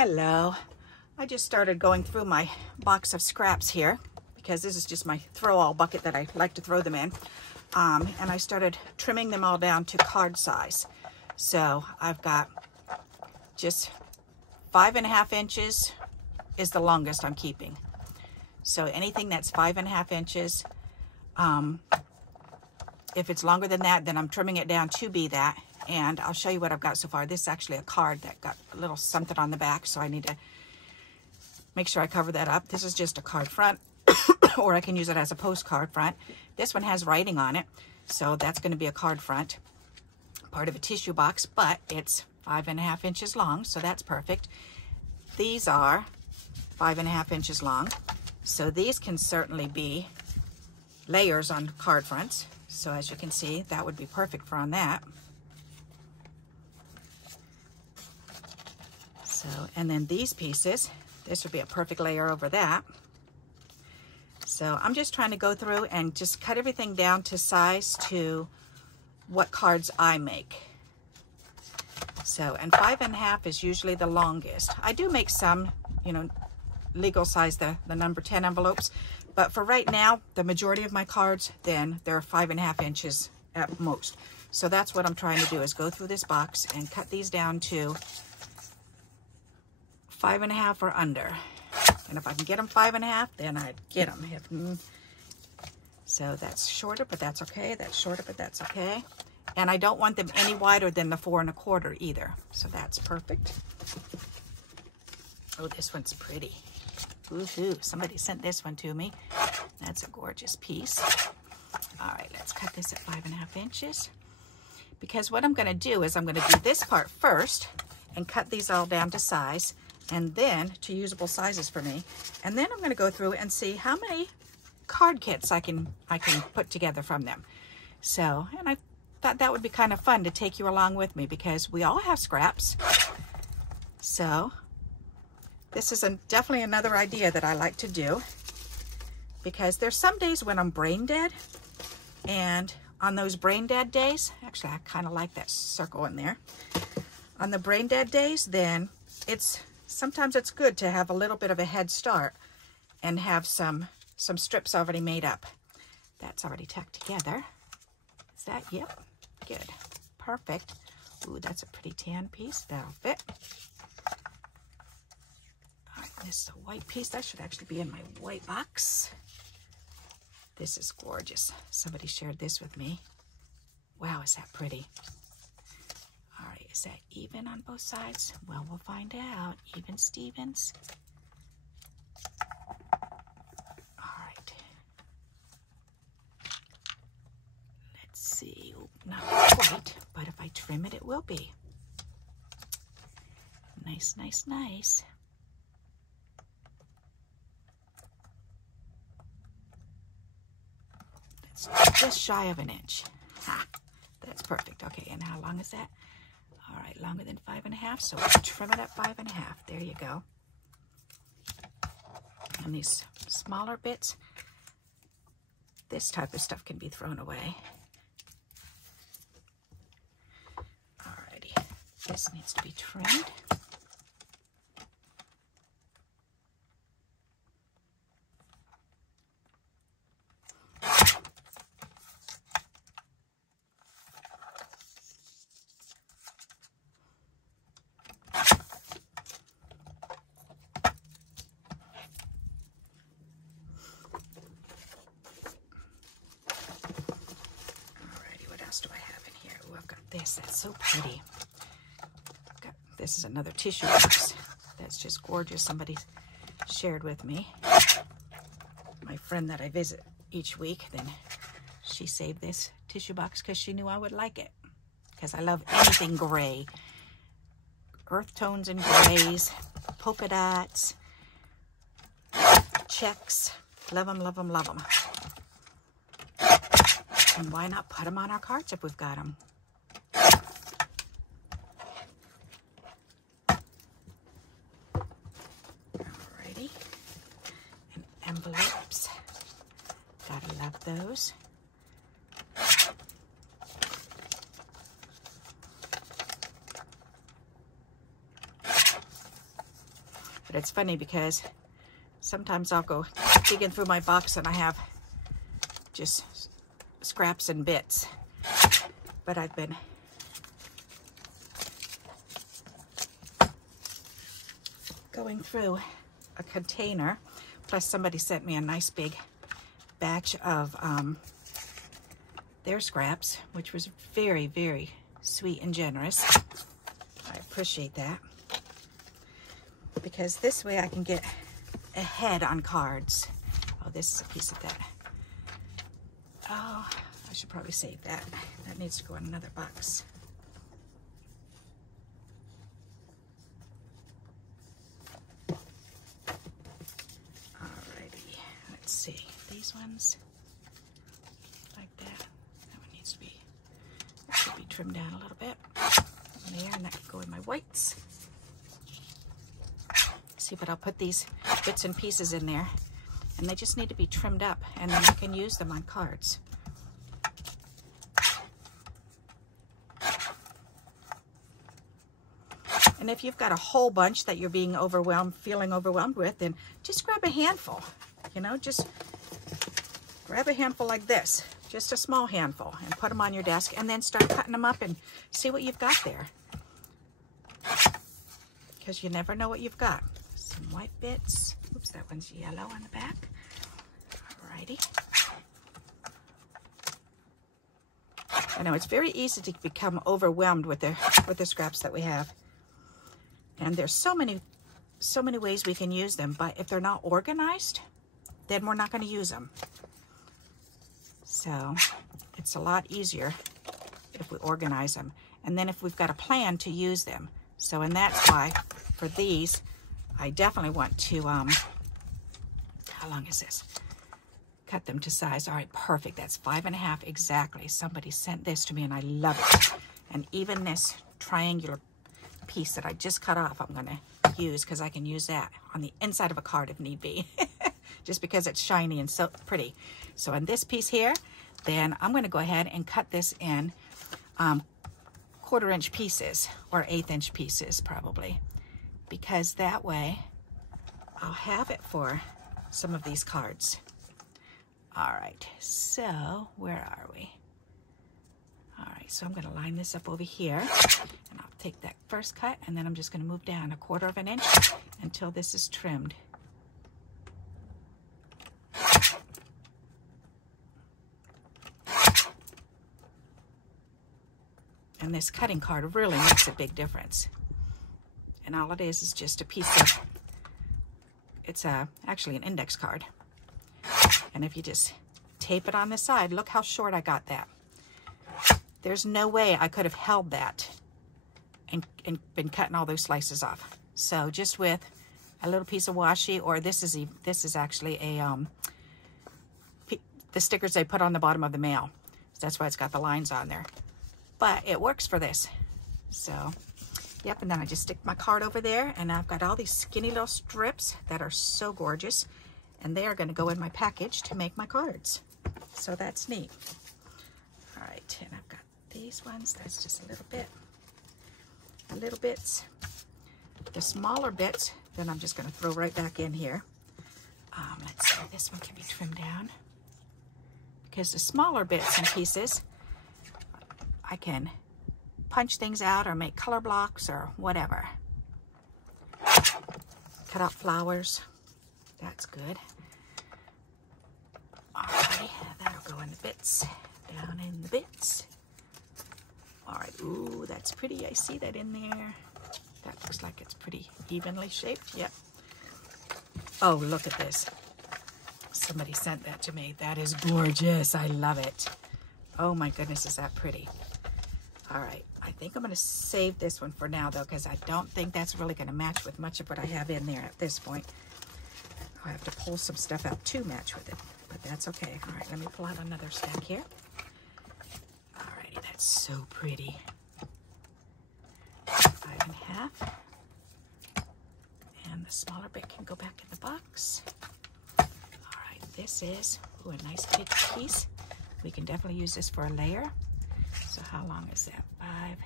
Hello. I just started going through my box of scraps here because this is just my throw-all bucket that I like to throw them in. And I started trimming them all down to card size. So I've got just 5.5 inches is the longest I'm keeping. So anything that's 5.5 inches, if it's longer than that, then I'm trimming it down to be that. And I'll show you what I've got so far. This is actually a card that got a little something on the back, so I need to make sure I cover that up. This is just a card front, or I can use it as a postcard front. This one has writing on it, so that's going to be a card front, part of a tissue box, but it's 5.5 inches long, so that's perfect. These are 5.5 inches long, so these can certainly be layers on card fronts. So as you can see, that would be perfect for on that. So, and then these pieces, this would be a perfect layer over that. So I'm just trying to go through and just cut everything down to size to what cards I make. So, and 5.5 is usually the longest. I do make some, you know, legal size, the number 10 envelopes, but for right now, the majority of my cards, then they're 5.5 inches at most. So that's what I'm trying to do, is go through this box and cut these down to 5.5 or under. And if I can get them 5.5, then I'd get them. So that's shorter, but that's okay. That's shorter, but that's okay. And I don't want them any wider than the 4 1/4 either. So that's perfect. Oh, this one's pretty. Woohoo, somebody sent this one to me. That's a gorgeous piece. All right, let's cut this at 5.5 inches. Because what I'm gonna do is I'm gonna do this part first and cut these all down to size, and then to usable sizes for me. And then I'm gonna go through and see how many card kits I can put together from them. So, and I thought that would be kind of fun to take you along with me, because we all have scraps. So this is definitely another idea that I like to do, because there's some days when I'm brain dead, and on those brain dead days, actually I kind of like that circle in there. On the brain dead days, then sometimes it's good to have a little bit of a head start and have some strips already made up. That's already tucked together. Is that? Yep. Good. Perfect. Ooh, that's a pretty tan piece. That'll fit. All right, this is a white piece. That should actually be in my white box. This is gorgeous. Somebody shared this with me. Wow, is that pretty? All right, is that even on both sides? Well, we'll find out. Even Stevens. All right. Let's see. Oop, not quite, but if I trim it, it will be. Nice, nice, nice. That's just shy of an inch. Ha, that's perfect. Okay, and how long is that? All right, longer than 5.5, so we'll trim it at 5.5. There you go. And these smaller bits, this type of stuff can be thrown away. Alrighty, this needs to be trimmed. That's so pretty. This is another tissue box. That's just gorgeous. Somebody shared with me. My friend that I visit each week, then she saved this tissue box because she knew I would like it. Because I love anything gray. Earth tones and grays, polka dots, checks. Love them, love them, love them. And why not put them on our cards if we've got them? Envelopes. Gotta love those. But it's funny because sometimes I'll go digging through my box and I have just scraps and bits. But I've been going through a container, plus somebody sent me a nice big batch of their scraps, which was very, very sweet and generous. I appreciate that, because this way I can get ahead on cards. Oh, this is a piece of that. Oh, I should probably save that. That needs to go in another box. Alrighty, let's see. These ones, like that. That one needs to be, that should be trimmed down a little bit. There, and that can go in my whites. See, but I'll put these bits and pieces in there, and they just need to be trimmed up, and then I can use them on cards. And if you've got a whole bunch that you're being overwhelmed, feeling overwhelmed with, then just grab a handful. You know, just grab a handful like this, just a small handful, and put them on your desk, and then start cutting them up and see what you've got there. Because you never know what you've got. Some white bits. Oops, that one's yellow on the back. Alrighty. I know it's very easy to become overwhelmed with the scraps that we have. And there's so many ways we can use them, but if they're not organized, then we're not going to use them. So it's a lot easier if we organize them. And then if we've got a plan to use them. So, and that's why for these, I definitely want to, how long is this? Cut them to size. All right, perfect. That's 5.5 exactly. Somebody sent this to me and I love it. And even this triangular piece that I just cut off, I'm gonna use, because I can use that on the inside of a card if need be. Just because it's shiny and so pretty. So on this piece here, then I'm gonna go ahead and cut this in 1/4 inch pieces, or 1/8 inch pieces probably, because that way I'll have it for some of these cards. All right, so where are we? All right, so I'm gonna line this up over here, and I'll take that first cut, and then I'm just gonna move down 1/4 inch until this is trimmed. And this cutting card really makes a big difference. And all it is just a piece of, it's actually an index card. And if you just tape it on the side, look how short I got that. There's no way I could have held that and been cutting all those slices off. So just with a little piece of washi, or this is actually a the stickers they put on the bottom of the mail. So that's why it's got the lines on there. But it works for this. So, yep, and then I just stick my card over there, and I've got all these skinny little strips that are so gorgeous, and they are going to go in my package to make my cards. So that's neat. All right, and I've got these ones. That's just a little bits. The smaller bits, then I'm just going to throw right back in here. Let's see, this one can be trimmed down, because the smaller bits and pieces, I can punch things out or make color blocks or whatever. Cut out flowers. That's good. Alrighty, that'll go in the bits. Down in the bits. Alright, ooh, that's pretty. I see that in there. That looks like it's pretty evenly shaped. Yep. Oh, look at this. Somebody sent that to me. That is gorgeous. I love it. Oh my goodness, is that pretty. All right, I think I'm going to save this one for now, though, because I don't think that's really going to match with much of what I have in there at this point. I'll have to pull some stuff out to match with it, but that's okay. All right, let me pull out another stack here. All righty, that's so pretty. 5.5. And the smaller bit can go back in the box. All right, this is ooh, a nice big piece. We can definitely use this for a layer. So how long is that? 5,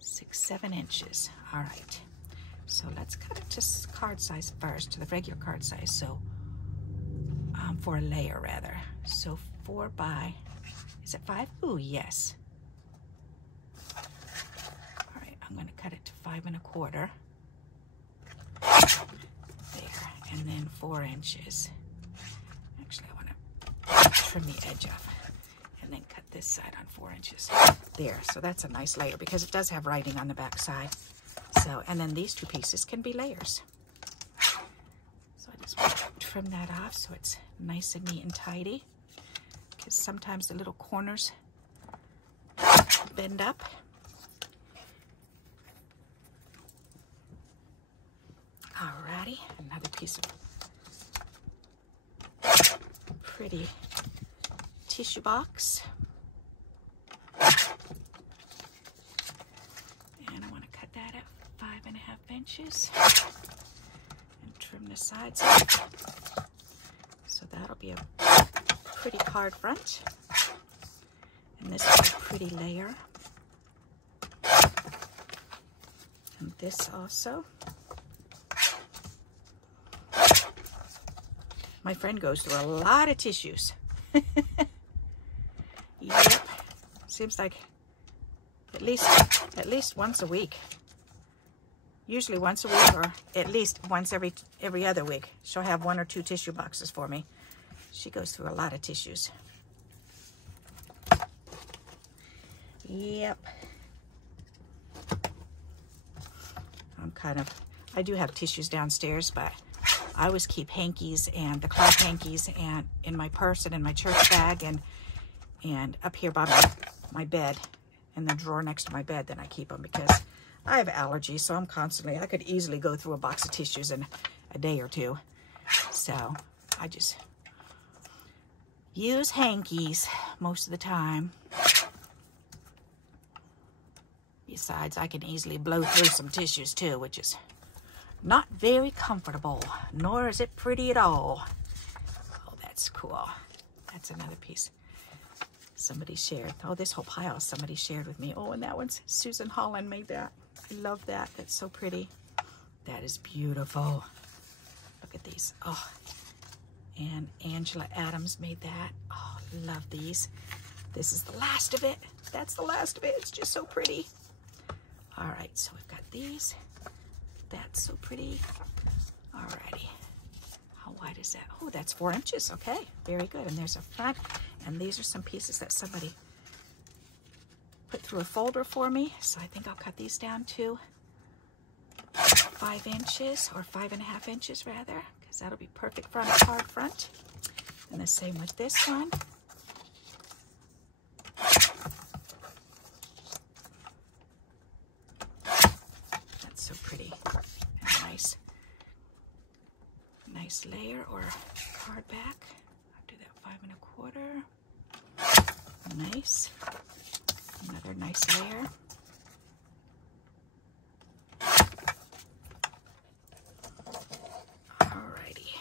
6, 7 inches. All right. So let's cut it to card size first, to the regular card size. So for a layer rather. So 4 by, is it 5? Ooh, yes. All right, I'm gonna cut it to 5 1/4. There, and then 4 inches. Actually, I wanna trim the edge off and then cut this side on 4 inches. There, so that's a nice layer because it does have writing on the back side. So, and then these 2 pieces can be layers. So I just want to trim that off so it's nice and neat and tidy, because sometimes the little corners bend up. Alrighty, another piece of pretty tissue box. And I want to cut that at 5 1/2 inches and trim the sides up. So that'll be a pretty card front. And this is a pretty layer. And this also. My friend goes through a lot of tissues. Yep. Seems like at least once a week. Usually once a week, or at least once every other week. She'll have 1 or 2 tissue boxes for me. She goes through a lot of tissues. Yep. I do have tissues downstairs, but I always keep hankies and the cloth hankies and in my purse and in my church bag and up here by my bed, in the drawer next to my bed. Then I keep them because I have allergies, so I could easily go through a box of tissues in a day or 2. So I just use hankies most of the time. Besides, I can easily blow through some tissues too, which is not very comfortable, nor is it pretty at all. Oh, that's cool. That's another piece somebody shared. Oh, this whole pile somebody shared with me. Oh, and that one's Susan Holland made that. I love that. That's so pretty. That is beautiful. Look at these. Oh, and Angela Adams made that. Oh, love these. This is the last of it. That's the last of it. It's just so pretty. All right, so we've got these. That's so pretty. Alrighty. How wide is that? Oh, that's 4 inches. Okay, very good. And there's a front. And these are some pieces that somebody put through a folder for me. So I think I'll cut these down to 5 inches, or 5 1/2 inches rather, because that'll be perfect for a card front. And the same with this one. That's so pretty and nice. Nice layer or card back. I'll do that 5 1/4. Nice. Another nice layer. Alrighty.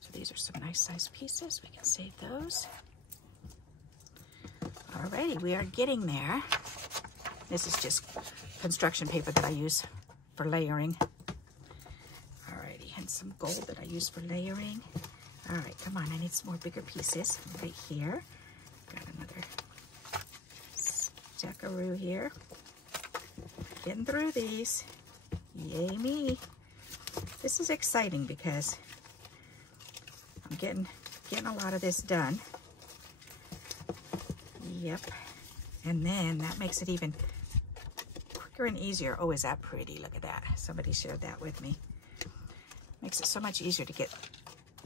So these are some nice size pieces. We can save those. Alrighty, we are getting there. This is just construction paper that I use for layering. Alrighty, and some gold that I use for layering. Alright, come on, I need some more bigger pieces right here. Got another jackaroo here. Getting through these. Yay me. This is exciting because I'm getting a lot of this done. Yep. And then that makes it even quicker and easier. Oh, is that pretty? Look at that. Somebody shared that with me. Makes it so much easier to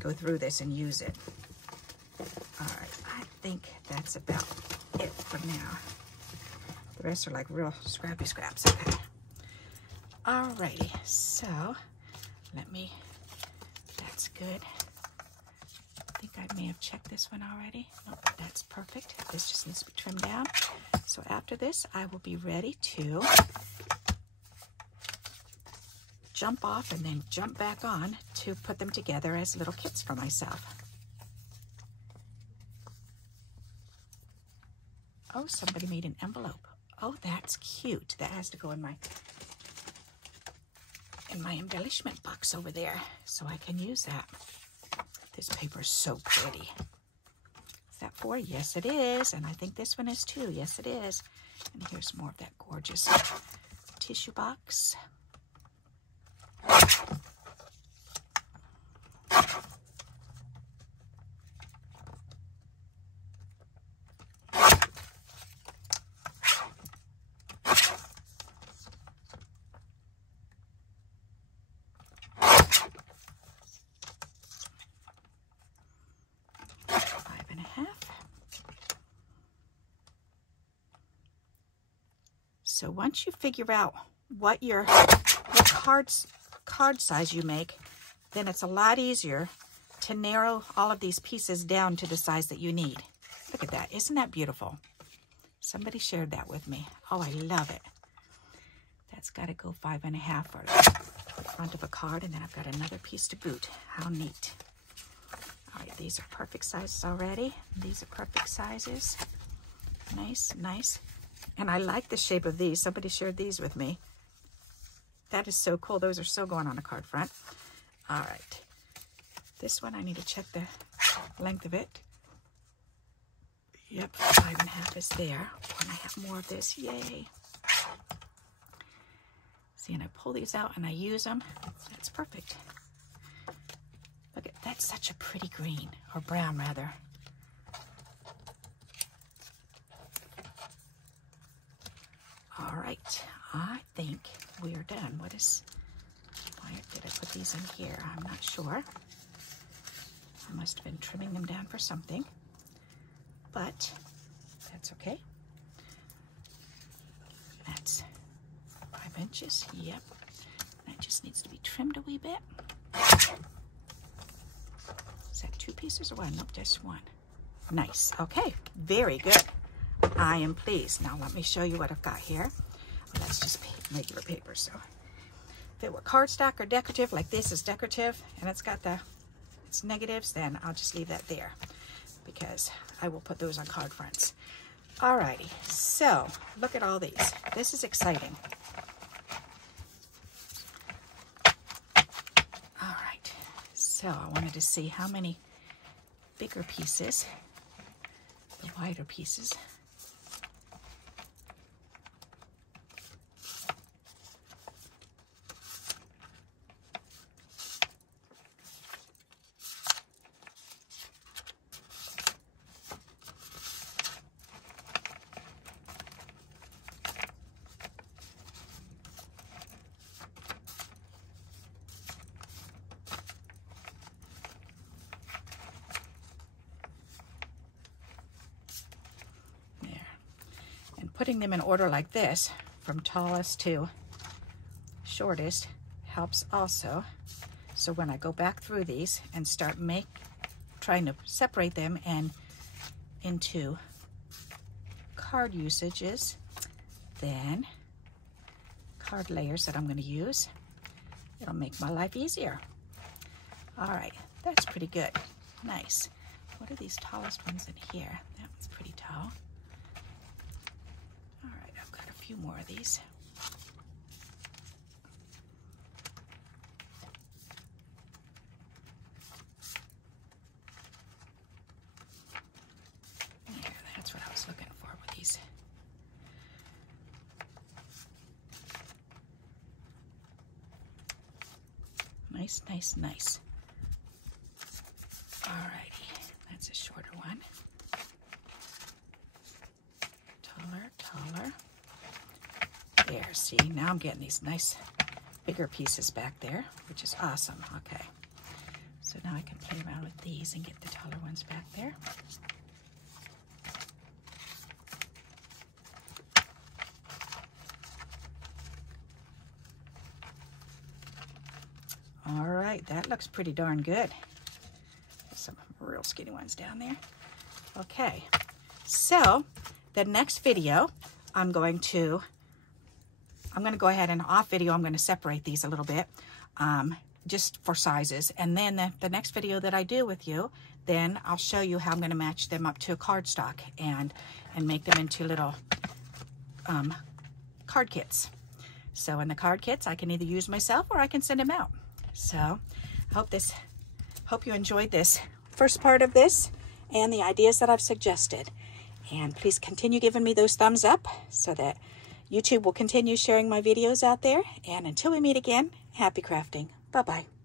go through this and use it. All right, I think that's about it for now. The rest are like real scrappy scraps. Okay. Alrighty, so that's good. I think I may have checked this one already. Nope, that's perfect. This just needs to be trimmed down. So after this, I will be ready to jump off and then jump back on to put them together as little kits for myself. Oh, somebody made an envelope. Oh, that's cute. That has to go in my in my embellishment box over there so I can use that. This paper is so pretty. Is that 4? Yes, it is. And I think this one is too. Yes, it is. And here's more of that gorgeous tissue box. So once you figure out what card size you make, then it's a lot easier to narrow all of these pieces down to the size that you need. Look at that. Isn't that beautiful? Somebody shared that with me. Oh, I love it. That's got to go 5.5 for the front of a card, and then I've got another piece to boot. How neat. All right, these are perfect sizes already. These are perfect sizes. Nice, nice. And I like the shape of these. Somebody shared these with me. That is so cool. Those are so going on a card front. All right. This one, I need to check the length of it. Yep, 5.5 is there. And I have more of this. Yay. See, and I pull these out and I use them. That's perfect. Look at that's such a pretty green, or brown rather. All right, I think we are done. Why did I put these in here? I'm not sure. I must have been trimming them down for something, but that's okay. That's 5 inches, yep. That just needs to be trimmed a wee bit. Is that 2 pieces or 1? Nope, just 1. Nice, okay, very good. I am pleased. Now let me show you what I've got here. Well, that's just regular paper. So if it were cardstock or decorative, like this is decorative and it's got its negatives, then I'll just leave that there because I will put those on card fronts. Alrighty, so look at all these. This is exciting. Alright, so I wanted to see how many bigger pieces, the wider pieces, putting them in order like this, from tallest to shortest, helps also. So when I go back through these and start trying to separate them and into card usages, then card layers that I'm going to use, it'll make my life easier. All right, that's pretty good. Nice. What are these tallest ones in here? That one's pretty tall. All right, I've got a few more of these. Yeah, that's what I was looking for with these. Nice, nice, nice. All righty, that's a shorter one. Taller. There, see, now I'm getting these nice bigger pieces back there, which is awesome. Okay, so now I can play around with these and get the taller ones back there. All right, that looks pretty darn good. There's some real skinny ones down there. Okay, so the next video, I'm going to go ahead and off video, I'm going to separate these a little bit, just for sizes. And then the next video that I do with you, then I'll show you how I'm going to match them up to cardstock and make them into little card kits. So in the card kits, I can either use myself or I can send them out. So hope you enjoyed this first part of this and the ideas that I've suggested. And please continue giving me those thumbs up so that YouTube will continue sharing my videos out there. And until we meet again, happy crafting. Bye-bye.